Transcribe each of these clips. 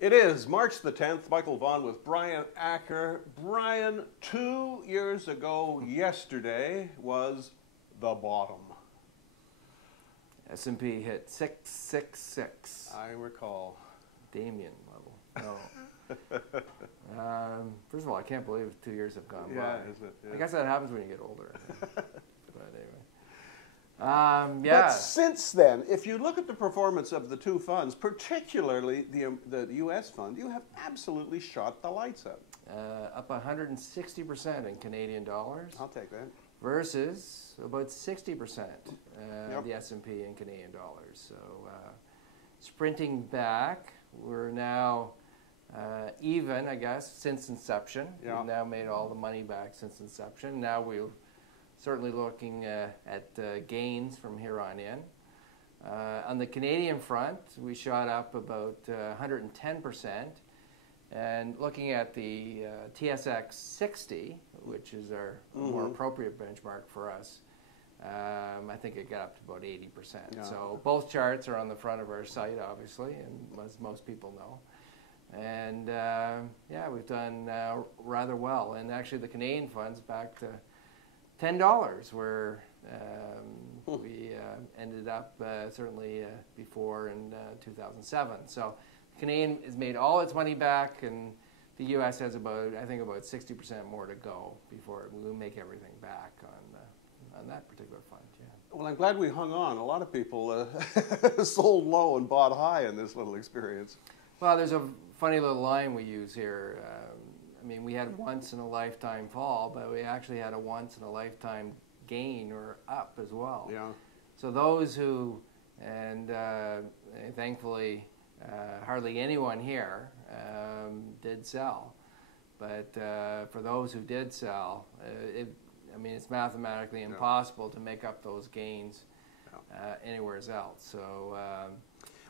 It is March the 10th. Michael Vaughan with Brian Acker. Brian, 2 years ago yesterday was the bottom. S&P hit 666. I recall. Damien level. No. First of all, I can't believe 2 years have gone by. Yeah, isn't it? Yeah. I guess that happens when you get older. But anyway. But since then, if you look at the performance of the two funds, particularly the U.S. fund, you have absolutely shot the lights out. Up 160% in Canadian dollars. I'll take that. Versus about 60% Yep. the S&P in Canadian dollars. So sprinting back, we're now even, I guess, since inception. Yeah. We've now made all the money back since inception. Now we're certainly looking at gains from here on in. On the Canadian front, we shot up about 110%. And looking at the TSX 60, which is our more appropriate benchmark for us, I think it got up to about 80%. Yeah. So both charts are on the front of our site, obviously, and as most people know. And yeah, we've done rather well. And actually, the Canadian fund's back to $10, where we ended up certainly before in 2007. So Canadian has made all its money back, and the U.S. has about, I think, about 60% more to go before we make everything back on that particular fund. Yeah. Well, I'm glad we hung on. A lot of people sold low and bought high in this little experience. Well, there's a funny little line we use here. I mean, we had once in a lifetime fall, but we actually had a once in a lifetime gain or up as well. Yeah. So those who, and thankfully hardly anyone here did sell, but for those who did sell, I mean, it's mathematically impossible to make up those gains anywhere else. So.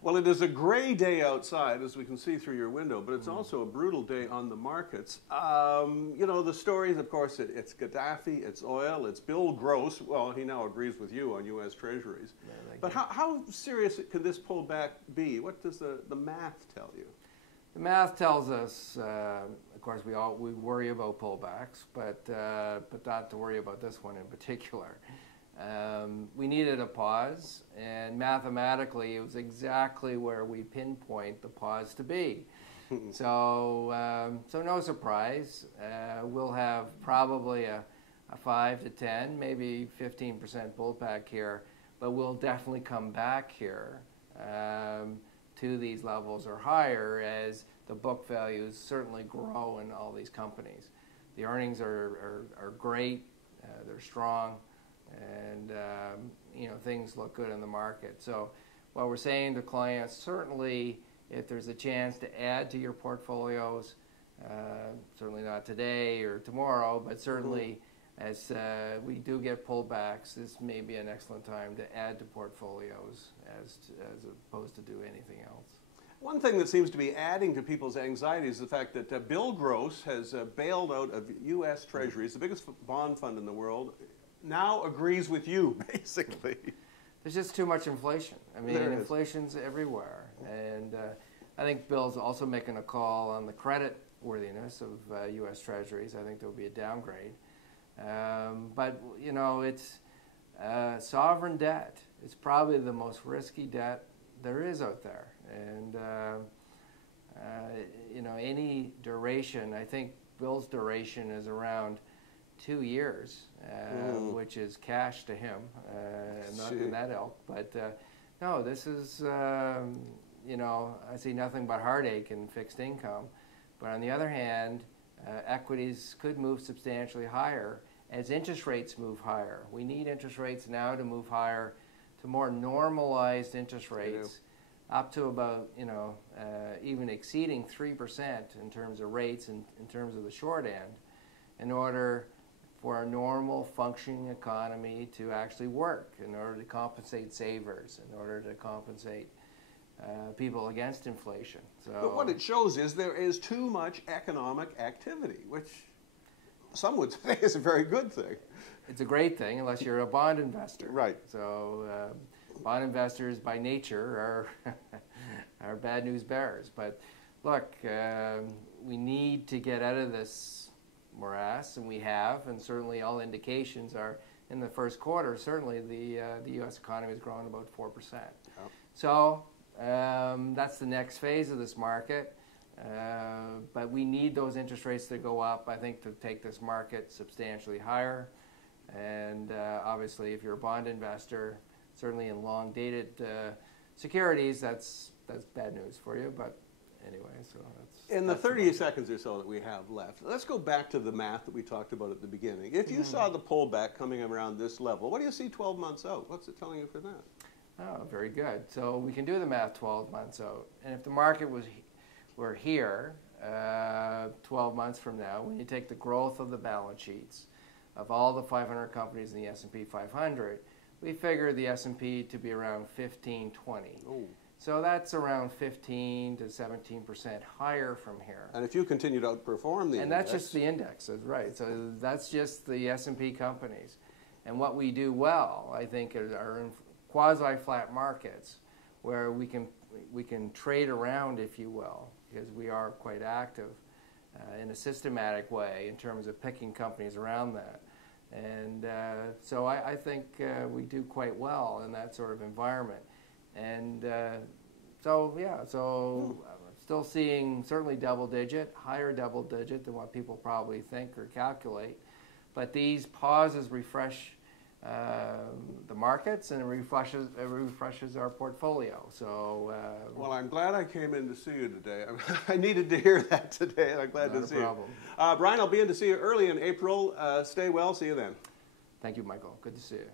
Well, it is a gray day outside, as we can see through your window, but it's also a brutal day on the markets. You know, the stories, of course, it's Gaddafi, it's oil, it's Bill Gross. Well, he now agrees with you on U.S. Treasuries. Yeah, but how serious can this pullback be? What does the math tell you? The math tells us, of course, we worry about pullbacks, but not to worry about this one in particular. We needed a pause, and mathematically it was exactly where we pinpoint the pause to be. So no surprise. We'll have probably a 5 to 10, maybe 15% pullback here, but we'll definitely come back here to these levels or higher as the book values certainly grow in all these companies. The earnings are great, they're strong, and you know, things look good in the market. So what we're saying to clients, certainly if there's a chance to add to your portfolios, certainly not today or tomorrow, but certainly as we do get pullbacks, this may be an excellent time to add to portfolios as opposed to do anything else. One thing that seems to be adding to people's anxiety is the fact that Bill Gross has bailed out of U.S. Treasuries, the biggest bond fund in the world, now agrees with you, basically. There's just too much inflation. I mean, inflation's everywhere. And I think Bill's also making a call on the credit worthiness of U.S. Treasuries. I think there'll be a downgrade. But, you know, it's sovereign debt. It's probably the most risky debt there is out there. And, you know, any duration, I think Bill's duration is around 2 years, which is cash to him, not in that ilk. But no, this is, you know, I see nothing but heartache in fixed income. But on the other hand, equities could move substantially higher as interest rates move higher. We need interest rates now to move higher to more normalized interest rates, up to about, you know, even exceeding 3% in terms of rates and in terms of the short end, in order for a normal functioning economy to actually work, in order to compensate savers, in order to compensate people against inflation. So, but what it shows is there is too much economic activity, which some would say is a very good thing. It's a great thing unless you're a bond investor. Right. So bond investors by nature are bad news bears. But look, we need to get out of this morass, and we have, and certainly all indications are in the first quarter, certainly the U.S. economy has grown about 4%. Yep. So that's the next phase of this market. But we need those interest rates to go up, I think, to take this market substantially higher. And obviously, if you're a bond investor, certainly in long-dated securities, that's bad news for you. But anyway, so that's... In the 30 seconds or so that we have left, let's go back to the math that we talked about at the beginning. If you saw the pullback coming around this level, what do you see 12 months out? What's it telling you for that? Oh, very good. So we can do the math 12 months out. And if the market were here 12 months from now, when you take the growth of the balance sheets of all the 500 companies in the S&P 500, we figure the S&P to be around 1520. Oh. So that's around 15 to 17% higher from here. And if you continue to outperform the and index... that's just the indexes, right. So that's just the S&P companies. And what we do well, I think, are in quasi-flat markets where we can trade around, if you will, because we are quite active in a systematic way in terms of picking companies around that. And so I think we do quite well in that sort of environment. And so still seeing certainly double-digit, higher double-digit than what people probably think or calculate. But these pauses refresh the markets, and it refreshes our portfolio. So well, I'm glad I came in to see you today. I needed to hear that today, and I'm glad to see you. Brian, I'll be in to see you early in April. Stay well. See you then. Thank you, Michael. Good to see you.